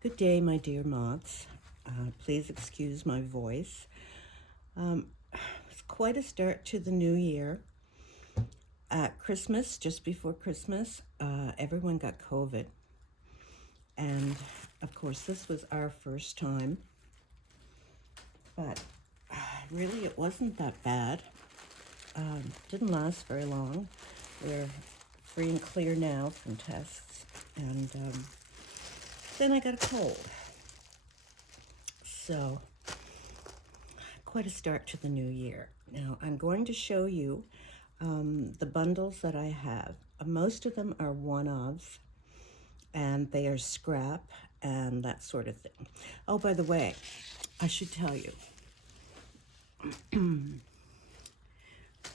Good day, my dear moths. Please excuse my voice. It's quite a start to the new year. At Christmas, just before Christmas, everyone got COVID. And of course, this was our first time. But really, it wasn't that bad. Didn't last very long. We're free and clear now from tests. And then I got a cold. So, quite a start to the new year. Now, I'm going to show you the bundles that I have. Most of them are one-offs, and they are scrap and that sort of thing. Oh, by the way, I should tell you,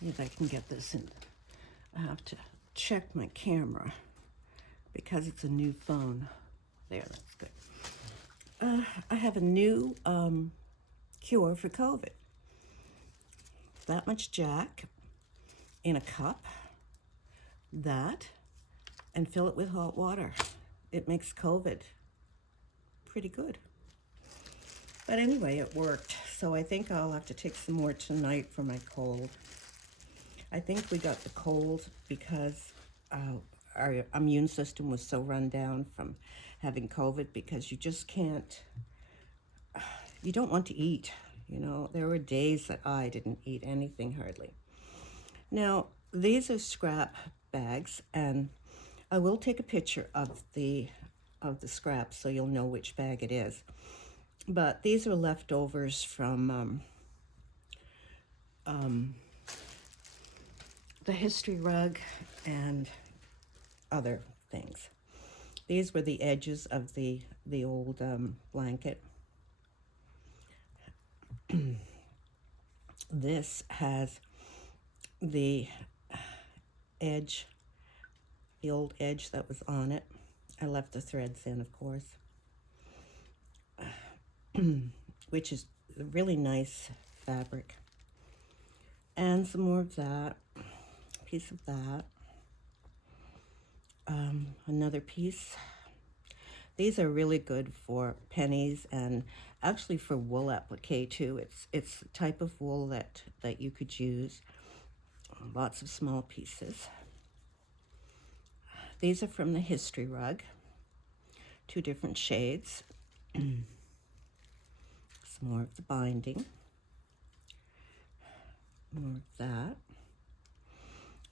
if I can get this in, I have to check my camera because it's a new phone. There, that's good. I have a new cure for COVID. That much Jack in a cup, that, and fill it with hot water. It makes COVID pretty good. But anyway, it worked. So I think I'll have to take some more tonight for my cold. I think we got the cold because our immune system was so run down from having COVID, because you just can't, you don't want to eat. You know, there were days that I didn't eat anything hardly. Now, these are scrap bags, and I will take a picture of the scraps so you'll know which bag it is. But these are leftovers from the history rug and other things. These were the edges of the old blanket. This has the edge, the old edge that was on it. I left the threads in, of course, which is a really nice fabric. And some more of that, piece of that, another piece. These are really good for pennies and actually for wool applique too. It's a type of wool that you could use. Lots of small pieces. These are from the history rug, 2 different shades. Some more of the binding. More of that.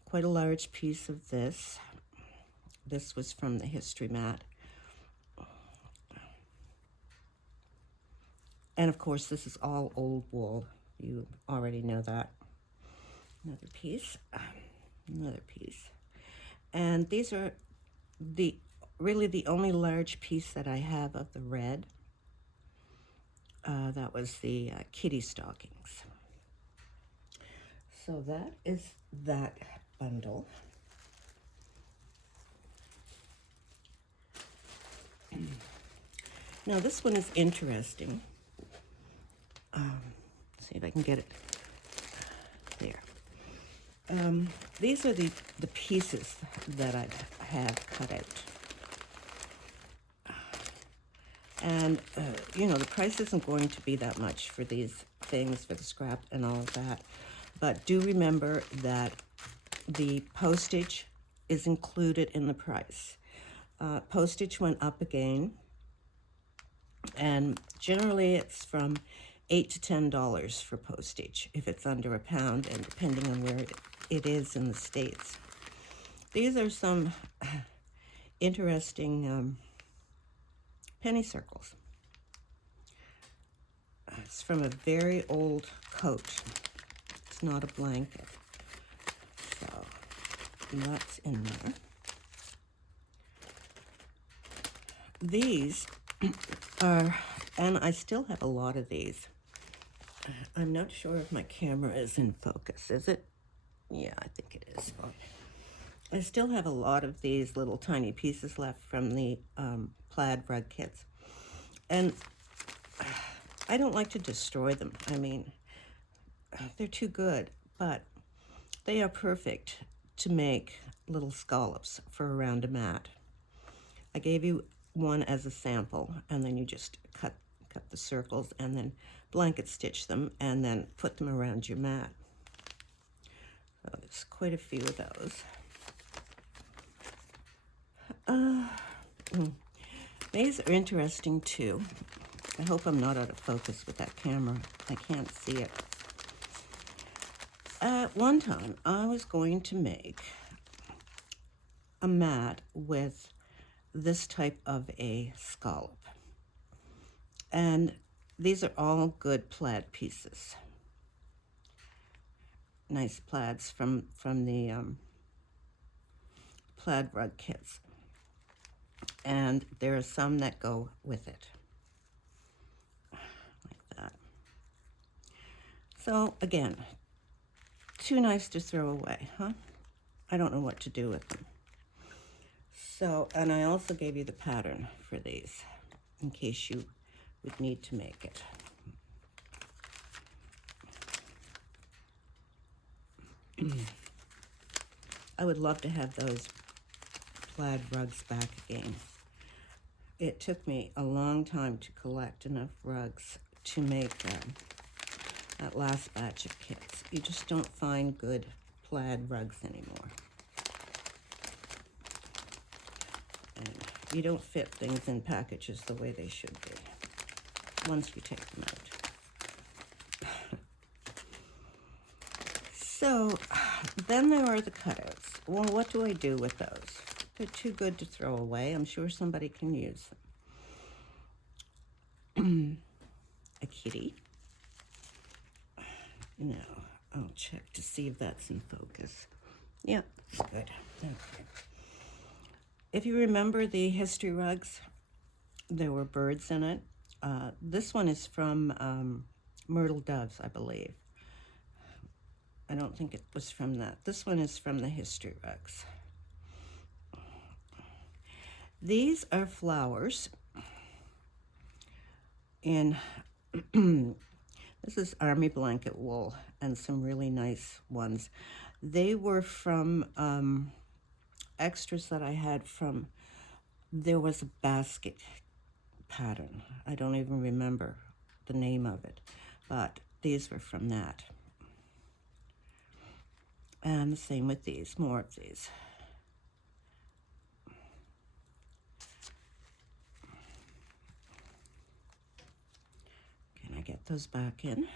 Quite a large piece of this. This was from the history mat. And of course, this is all old wool. You already know that. Another piece. Another piece. And these are really the only large piece that I have of the red. That was the kitty stockings. So that is that bundle. Now this one is interesting. See if I can get it there. These are the pieces that I have cut out. And, you know, the price isn't going to be that much for these things, for the scrap and all of that. But do remember that the postage is included in the price. Postage went up again. And generally it's from $8 to $10 for postage if it's under £1, and depending on where it is in the States. These are some interesting penny circles. It's from a very old coat. It's not a blanket. So that's in there. These are, and I still have a lot of these. I'm not sure if my camera is in focus. Is it? Yeah, I think it is. I still have a lot of these little tiny pieces left from the plaid rug kits. And I don't like to destroy them. I mean, they're too good, but they are perfect to make little scallops for around a mat. I gave you one as a sample, and then you just cut the circles and then blanket stitch them and then put them around your mat. So there's quite a few of those. These are interesting too. I hope I'm not out of focus with that camera. I can't see it. At one time, I was going to make a mat with this type of a scallop. And these are all good plaid pieces. Nice plaids from the plaid rug kits. And there are some that go with it. Like that. So again, too nice to throw away, huh? I don't know what to do with them. So, and I also gave you the pattern for these in case you would need to make it. I would love to have those plaid rugs back again. It took me a long time to collect enough rugs to make that last batch of kits. You just don't find good plaid rugs anymore. And you don't fit things in packages the way they should be once you take them out. So then there are the cutouts. Well, what do I do with those? They're too good to throw away. I'm sure somebody can use them. A kitty. Now, I'll check to see if that's in focus. Yep, it's good. Okay. If you remember the history rugs, there were birds in it. This one is from Myrtle Doves, I believe. I don't think it was from that. This one is from the history rugs. These are flowers in, this is army blanket wool and some really nice ones. They were from extras that I had from, there was a basket pattern. I don't even remember the name of it, but these were from that. And the same with these, more of these. Can I get those back in?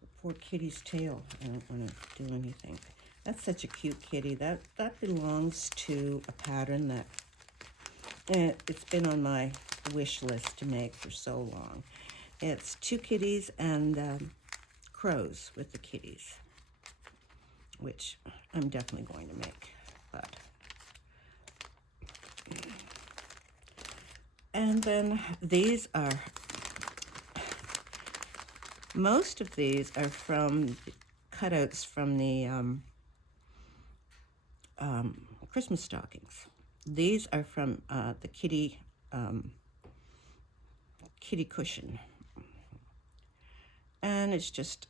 The poor kitty's tail, I don't want to do anything. That's such a cute kitty. That belongs to a pattern that it's been on my wish list to make for so long. It's two kitties and crows with the kitties, which I'm definitely going to make. But and then these are, most of these are from cutouts from the Christmas stockings. These are from the kitty cushion. And it's just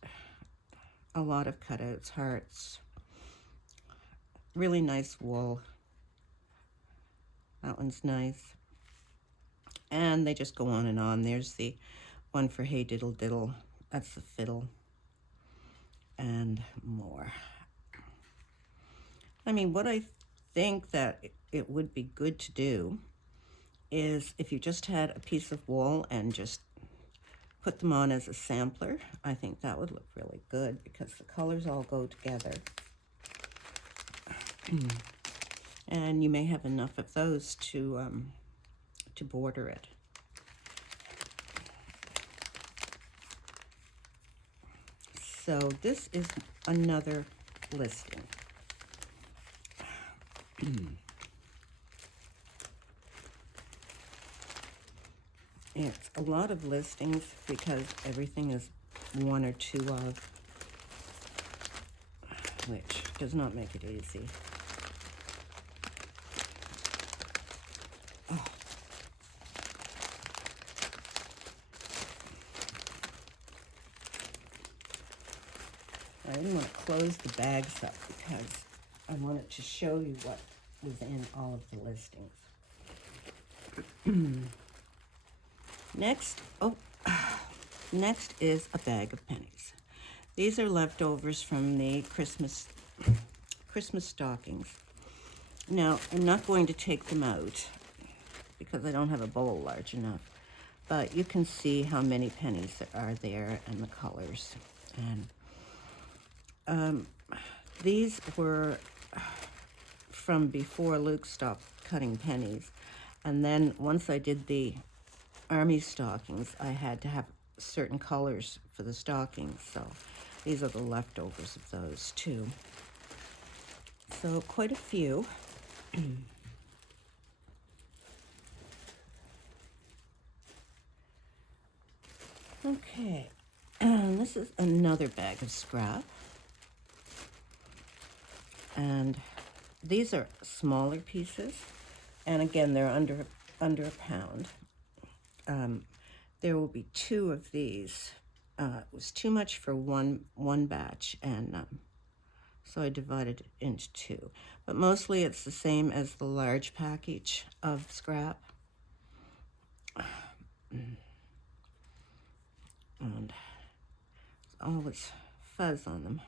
a lot of cutouts, hearts, really nice wool. That one's nice. And they just go on and on. There's the one for Hey Diddle Diddle. That's the fiddle. And more. I mean, what I think that it would be good to do is if you just had a piece of wool and just put them on as a sampler, I think that would look really good because the colors all go together. And you may have enough of those to border it. So this is another listing. It's a lot of listings because everything is one or two of, which does not make it easy. Oh. I didn't want to close the bags up because I wanted to show you what was in all of the listings. Next, next is a bag of pennies. These are leftovers from the Christmas stockings. Now, I'm not going to take them out because I don't have a bowl large enough, but you can see how many pennies there are there and the colors. And these were from before Luke stopped cutting pennies. And then once I did the army stockings, I had to have certain colors for the stockings. So these are the leftovers of those too. So quite a few. Okay, and this is another bag of scrap. And these are smaller pieces. And again, they're under a pound. There will be 2 of these. It was too much for one batch, and so I divided it into 2. But mostly it's the same as the large package of scrap. And all this fuzz on them.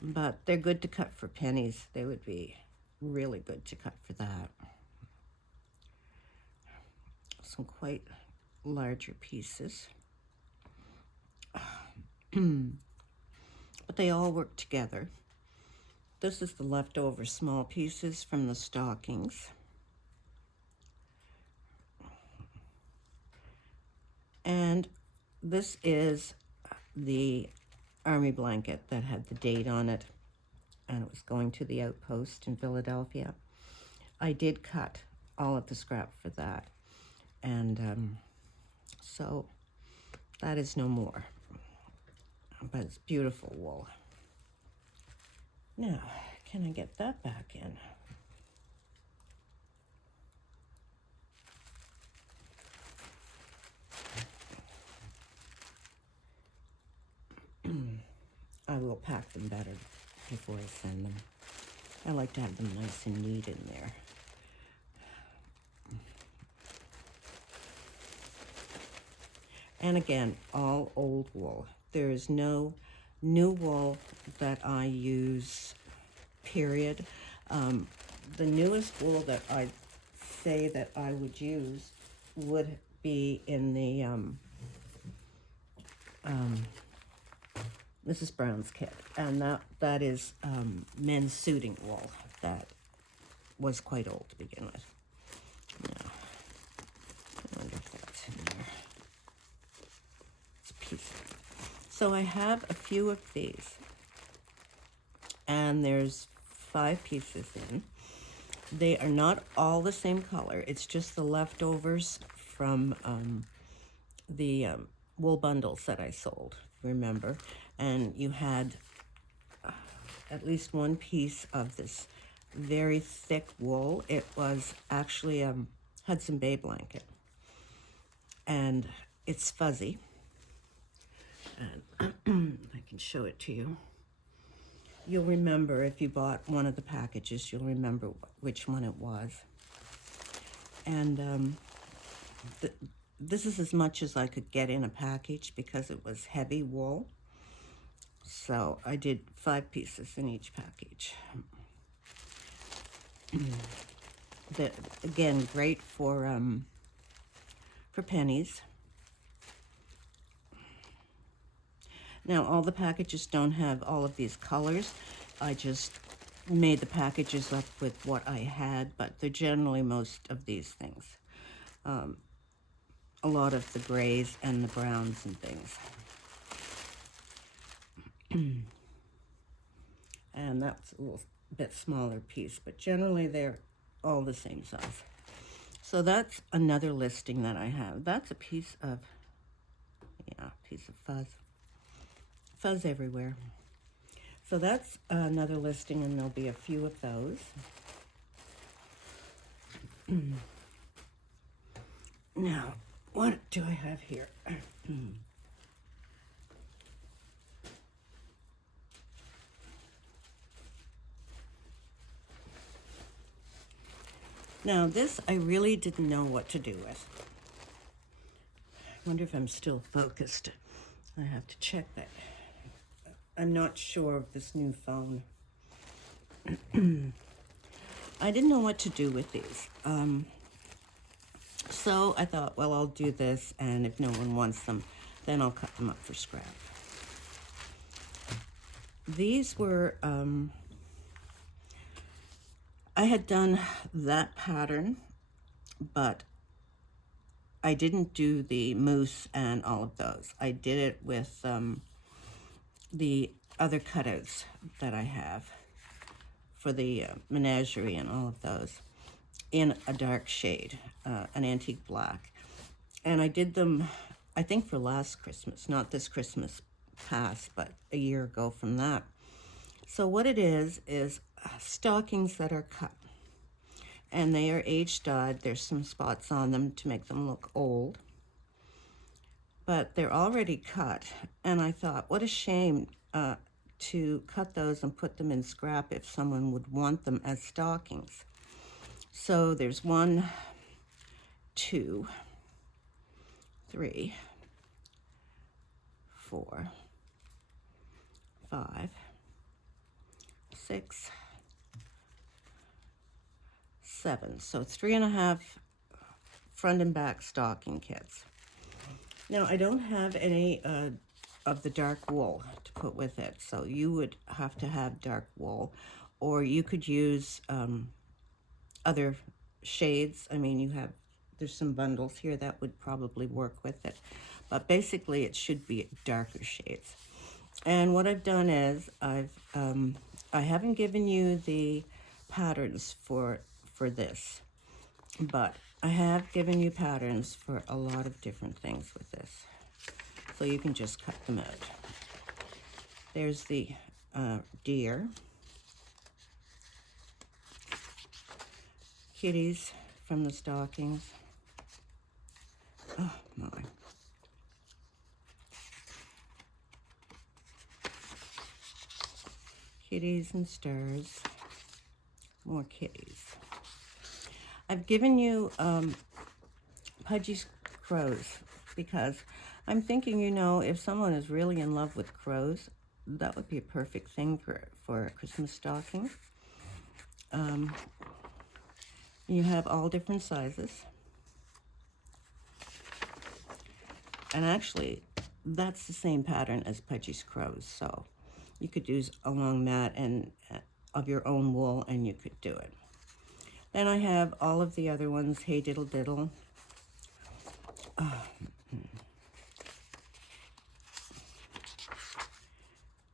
But they're good to cut for pennies. They would be really good to cut for that. Some quite larger pieces. But they all work together. This is the leftover small pieces from the stockings. And this is the army blanket that had the date on it, and it was going to the outpost in Philadelphia. I did cut all of the scrap for that, and so that is no more. But it's beautiful wool. Now, can I get that back in? I will pack them better before I send them. I like to have them nice and neat in there. And again, all old wool. There is no new wool that I use, period. The newest wool that I'd say that I would use would be in the Mrs. Brown's kit, and that is men's suiting wool that was quite old to begin with. Now, I wonder if that's in there. It's pieces. So I have a few of these, and there's 5 pieces in. They are not all the same color. It's just the leftovers from the wool bundles that I sold, remember? And you had at least one piece of this very thick wool. It was actually a Hudson Bay blanket. And it's fuzzy. And I can show it to you. You'll remember, if you bought one of the packages, you'll remember which one it was. And this is as much as I could get in a package because it was heavy wool. So I did 5 pieces in each package. Again, great for pennies. Now, all the packages don't have all of these colors. I just made the packages up with what I had, but they're generally most of these things. A lot of the grays and the browns and things. And that's a little bit smaller piece, but generally they're all the same size. So that's another listing that I have. That's a piece of, piece of fuzz. Fuzz everywhere. So that's another listing, and there'll be a few of those. Now, what do I have here? Now this I really didn't know what to do with. I wonder if I'm still focused. I have to check that. I'm not sure of this new phone. I didn't know what to do with these. So I thought, well, I'll do this, and if no one wants them, then I'll cut them up for scrap. These were, I had done that pattern, but I didn't do the moose and all of those. I did it with the other cutouts that I have for the menagerie and all of those in a dark shade, an antique black. And I did them, I think, for last Christmas, not this Christmas past, but a year ago from that. So what it is stockings that are cut. And they are age-dyed. There's some spots on them to make them look old. But they're already cut. And I thought, what a shame to cut those and put them in scrap if someone would want them as stockings. So there's 1, 2, 3, 4, 5, 6, 7. So 3.5 front and back stocking kits. Now I don't have any of the dark wool to put with it, so you would have to have dark wool, or you could use other shades. I mean, there's some bundles here that would probably work with it, but basically it should be darker shades. And what I've done is I haven't given you the patterns for this, but I have given you patterns for a lot of different things with this, so you can just cut them out. There's the deer, kitties from the stockings. Oh my. Kitties and stars. More kitties. I've given you Pudgy's crows because I'm thinking, if someone is really in love with crows, that would be a perfect thing for a Christmas stocking. You have all different sizes. And actually, that's the same pattern as Pudgy's crows, so you could use along that and of your own wool, and you could do it. Then I have all of the other ones, Hey Diddle Diddle.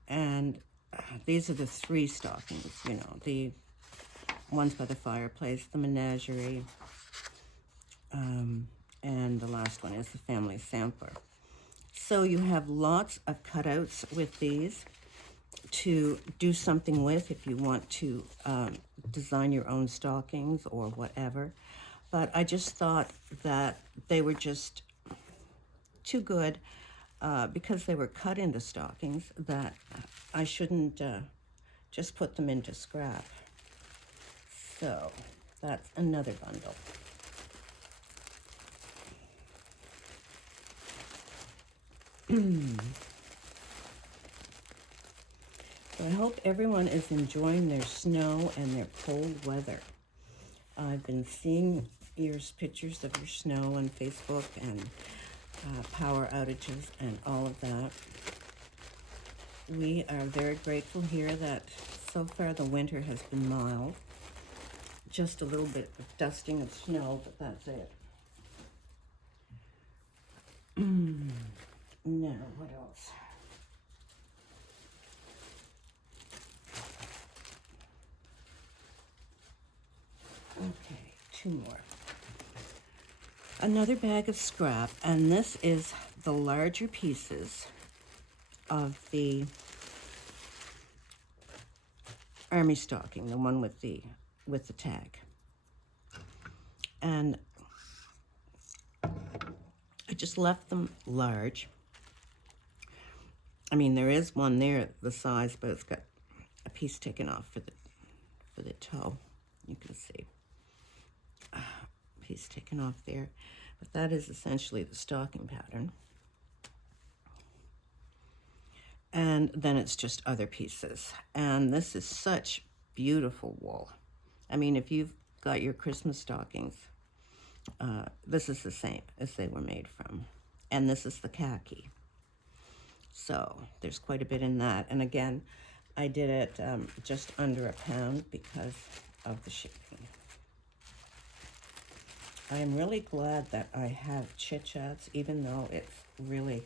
And these are the 3 stockings, the ones by the fireplace, the menagerie, and the last one is the family sampler. So you have lots of cutouts with these to do something with if you want to design your own stockings or whatever. But I just thought that they were just too good because they were cut into stockings that I shouldn't just put them into scrap. So that's another bundle. So I hope everyone is enjoying their snow and their cold weather. I've been seeing your pictures of your snow on Facebook and power outages and all of that. We are very grateful here that so far the winter has been mild. Just a little bit of dusting of snow, but that's it. Now, what else? Okay, 2 more. Another bag of scrap, and this is the larger pieces of the army stocking, the one with the tag. And I just left them large. I mean, there is one there, the size, but it's got a piece taken off for the toe. You can see. piece taken off there. But that is essentially the stocking pattern. And then it's just other pieces. And this is such beautiful wool. I mean, if you've got your Christmas stockings, this is the same as they were made from. And this is the khaki. So there's quite a bit in that. And again, I did it just under £1 because of the shipping. I am really glad that I have chit-chats, even though it's really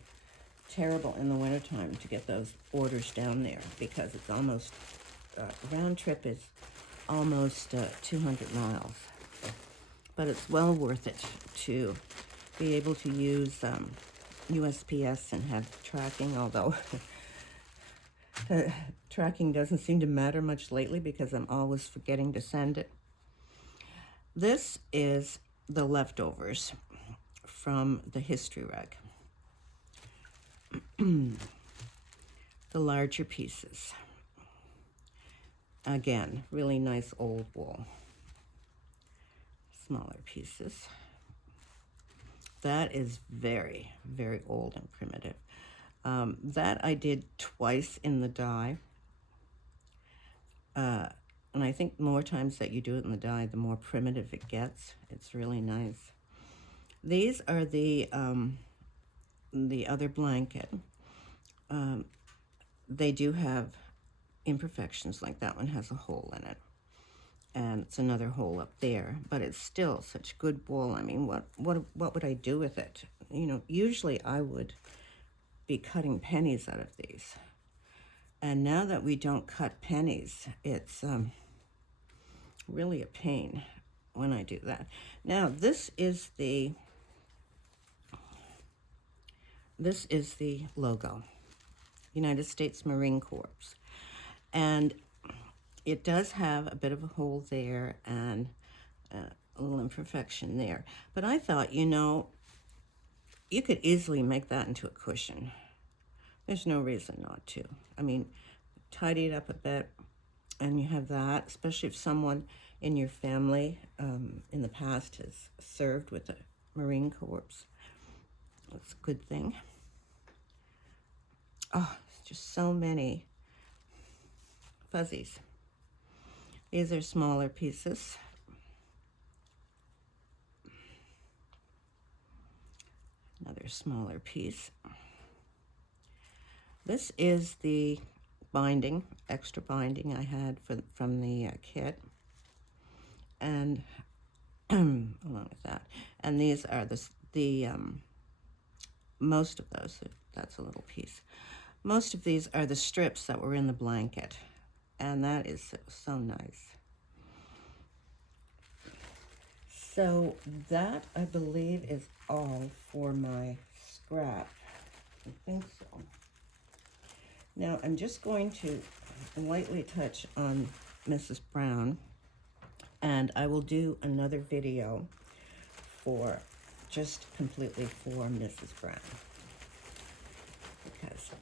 terrible in the wintertime to get those orders down there, because it's almost, round trip is almost 200 miles. But it's well worth it to be able to use USPS and have tracking, although tracking doesn't seem to matter much lately because I'm always forgetting to send it. This is the leftovers from the history rag. The larger pieces. Again, really nice old wool. Smaller pieces. That is very, very old and primitive. That I did twice in the dye. And I think more times that you do it in the dye, the more primitive it gets. It's really nice. These are the other blanket. They do have imperfections, like that one has a hole in it. And it's another hole up there, but it's still such good wool. I mean, what would I do with it? You know, usually I would be cutting pennies out of these. And now that we don't cut pennies, it's really a pain when I do that. Now, this is the logo, United States Marine Corps. And it does have a bit of a hole there and a little imperfection there. But I thought, you know, you could easily make that into a cushion. There's no reason not to. I mean, tidy it up a bit and you have that, especially if someone in your family in the past has served with the Marine Corps. That's a good thing. Oh, just so many fuzzies. These are smaller pieces. Another smaller piece. This is the binding, extra binding I had from the kit. And along with that. And these are the most of those, that's a little piece. Most of these are the strips that were in the blanket. And that is so nice. So that, I believe, is all for my scrap. I think so. Now, I'm just going to lightly touch on Mrs. Brown. And I will do another video for just completely for Mrs. Brown. Because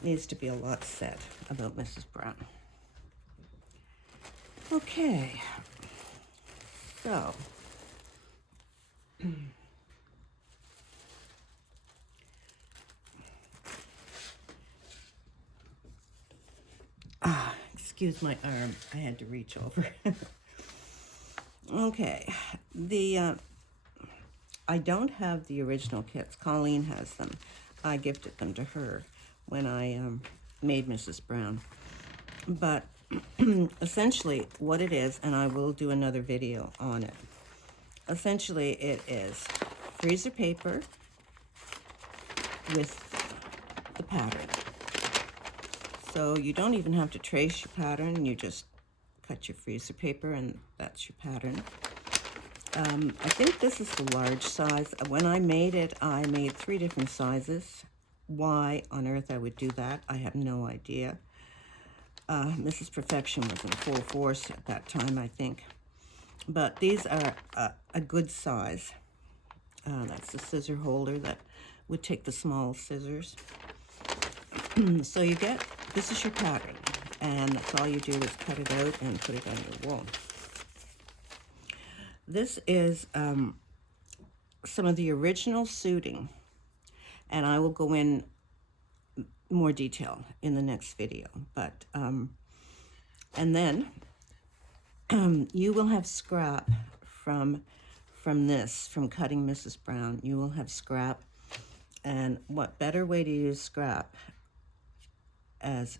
needs to be a lot said about Mrs. Brown. Okay, so excuse my arm, I had to reach over. Okay, I don't have the original kits. Colleen has them. I gifted them to her when I made Mrs. Brown. But essentially what it is, and I will do another video on it, essentially it is freezer paper with the pattern. So you don't even have to trace your pattern, you just cut your freezer paper and that's your pattern. I think this is the large size. When I made it, I made 3 different sizes. Why on earth I would do that, I have no idea. Mrs. Perfection was in full force at that time, I think. But these are a good size. That's the scissor holder that would take the small scissors. So you get, this is your pattern. And that's all you do is cut it out and put it on your wool. This is some of the original suiting, and I will go in more detail in the next video. But and then you will have scrap from this, from cutting Mrs. Brown. You will have scrap, and what better way to use scrap as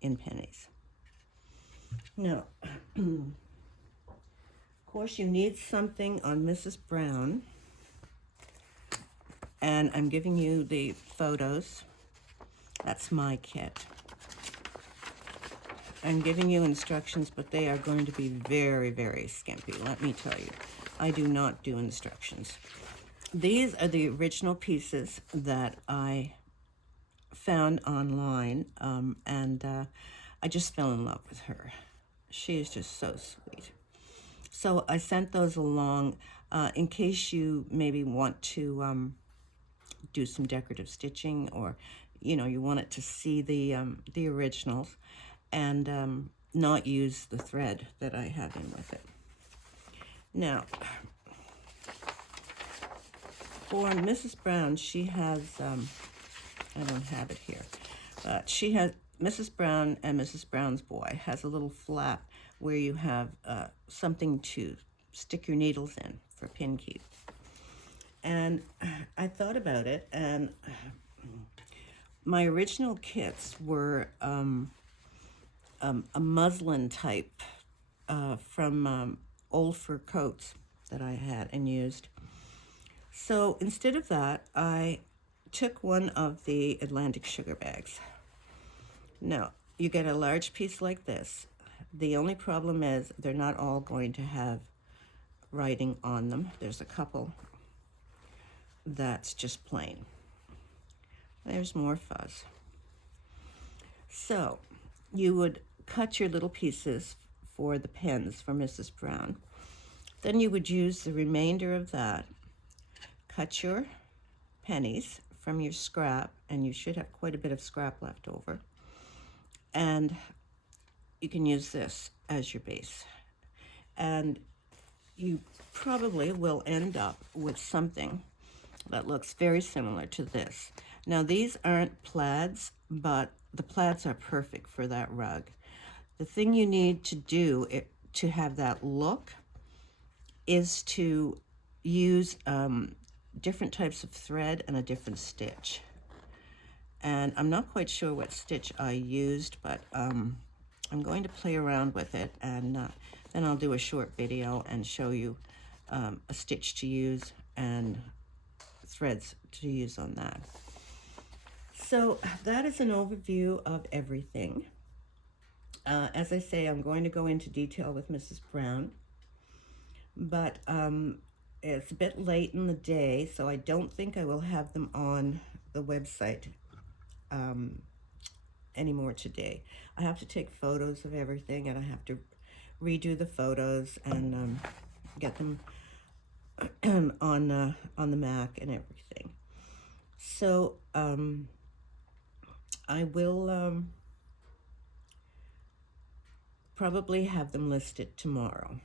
in pennies. Now, of course, you need something on Mrs. Brown, and I'm giving you the photos. That's my kit. I'm giving you instructions, but they are going to be very, very skimpy, let me tell you. I do not do instructions. These are the original pieces that I found online, and I just fell in love with her. She is just so sweet. So I sent those along in case you maybe want to do some decorative stitching, or you want it to see the originals, and not use the thread that I have in with it. Now, for Mrs. Brown, she has, I don't have it here, but she has, Mrs. Brown and Mrs. Brown's boy has a little flap where you have something to stick your needles in for pin keep. And I thought about it, and my original kits were a muslin type from old fur coats that I had and used. So instead of that, I took one of the Atlantic sugar bags. Now, you get a large piece like this. The only problem is they're not all going to have writing on them. There's a couple that's just plain. There's more fuzz. So you would cut your little pieces for the pens for Mrs. Brown. Then you would use the remainder of that, cut your pennies from your scrap, and you should have quite a bit of scrap left over. And you can use this as your base. And you probably will end up with something that looks very similar to this. Now, these aren't plaids, but the plaids are perfect for that rug. The thing you need to do to have that look is to use different types of thread and a different stitch. And I'm not quite sure what stitch I used, but I'm going to play around with it, and then I'll do a short video and show you a stitch to use and threads to use on that. So that is an overview of everything. As I say, I'm going to go into detail with Mrs. Brown, but it's a bit late in the day, so I don't think I will have them on the website anymore today. I have to take photos of everything, and I have to redo the photos and get them on the Mac and everything. So I will probably have them listed tomorrow.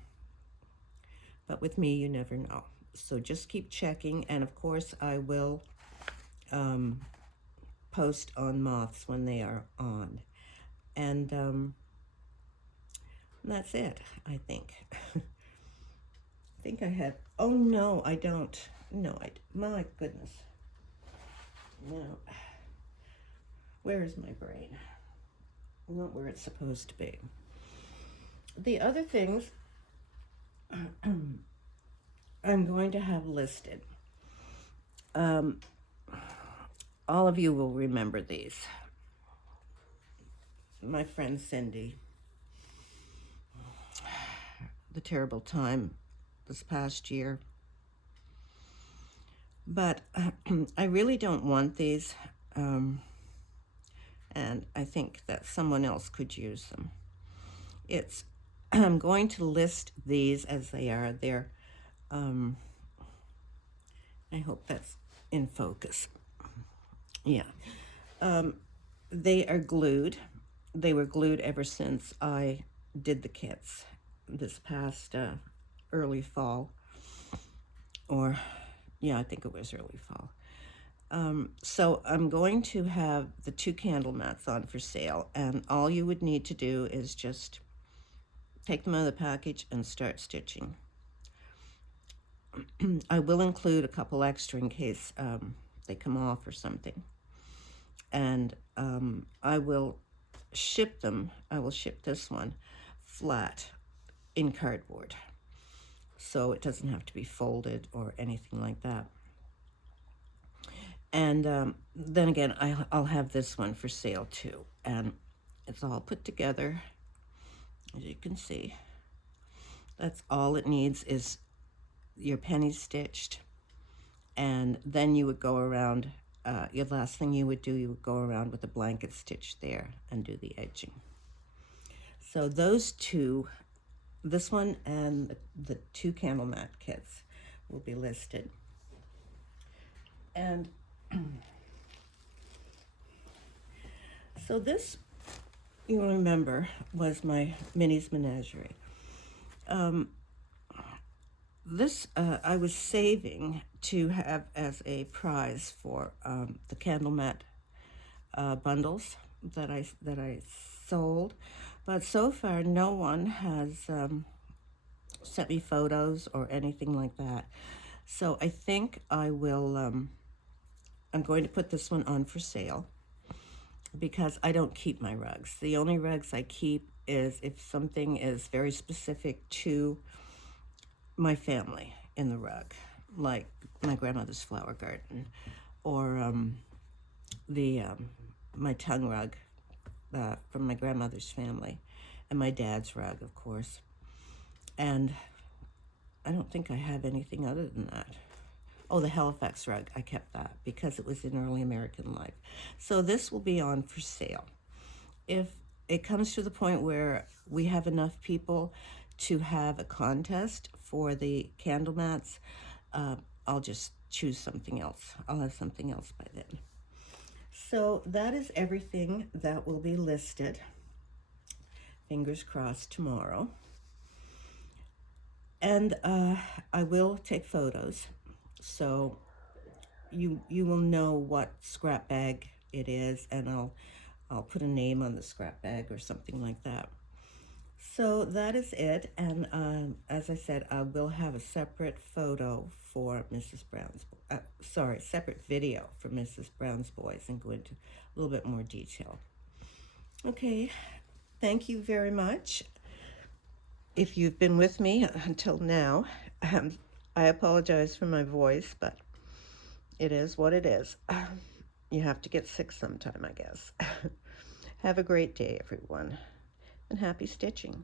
But with me, you never know. So just keep checking, and of course I will post on moths when they are on. And that's it, I think. I think I had, oh no, I don't. No, my goodness. No. Where is my brain? Not where it's supposed to be. The other things I'm going to have listed. All of you will remember these. My friend Cindy. The terrible time this past year. But I really don't want these, and I think that someone else could use them. I'm going to list these as they are. They're, I hope that's in focus. Yeah. They are glued. They were glued ever since I did the kits this past early fall, or yeah, I think it was early fall. So I'm going to have the 2 candle mats on for sale, and all you would need to do is just take them out of the package and start stitching. I will include a couple extra in case they come off or something. And I will ship them. I will ship this one flat in cardboard, so it doesn't have to be folded or anything like that. And then again, I'll have this one for sale too, and it's all put together, as you can see. That's all it needs is your pennies stitched, and then you would go around. Your last thing you would do, you would go around with a blanket stitch there and do the edging. So those two, this one and the 2 candle mat kits, will be listed. And so this, you remember, was my Minnie's Menagerie. This I was saving to have as a prize for the candle mat bundles that I sold, but so far no one has sent me photos or anything like that. So I think I will. I'm going to put this one on for sale because I don't keep my rugs. The only rugs I keep is if something is very specific to my family in the rug, like my grandmother's flower garden, or my tongue rug from my grandmother's family, and my dad's rug, of course. And I don't think I have anything other than that. Oh, the Halifax rug, I kept that because it was in early American life. So this will be on for sale. If it comes to the point where we have enough people to have a contest for the candle mats, I'll just choose something else. I'll have something else by then. So that is everything that will be listed. Fingers crossed tomorrow. And I will take photos, so you will know what scrap bag it is, and I'll put a name on the scrap bag or something like that. So that is it, and as I said, I will have a separate photo for Mrs. Brown's, separate video for Mrs. Brown's Boys, and go into a little bit more detail. Okay, thank you very much. If you've been with me until now, I apologize for my voice, but it is what it is. You have to get sick sometime, I guess. Have a great day, everyone, and happy stitching.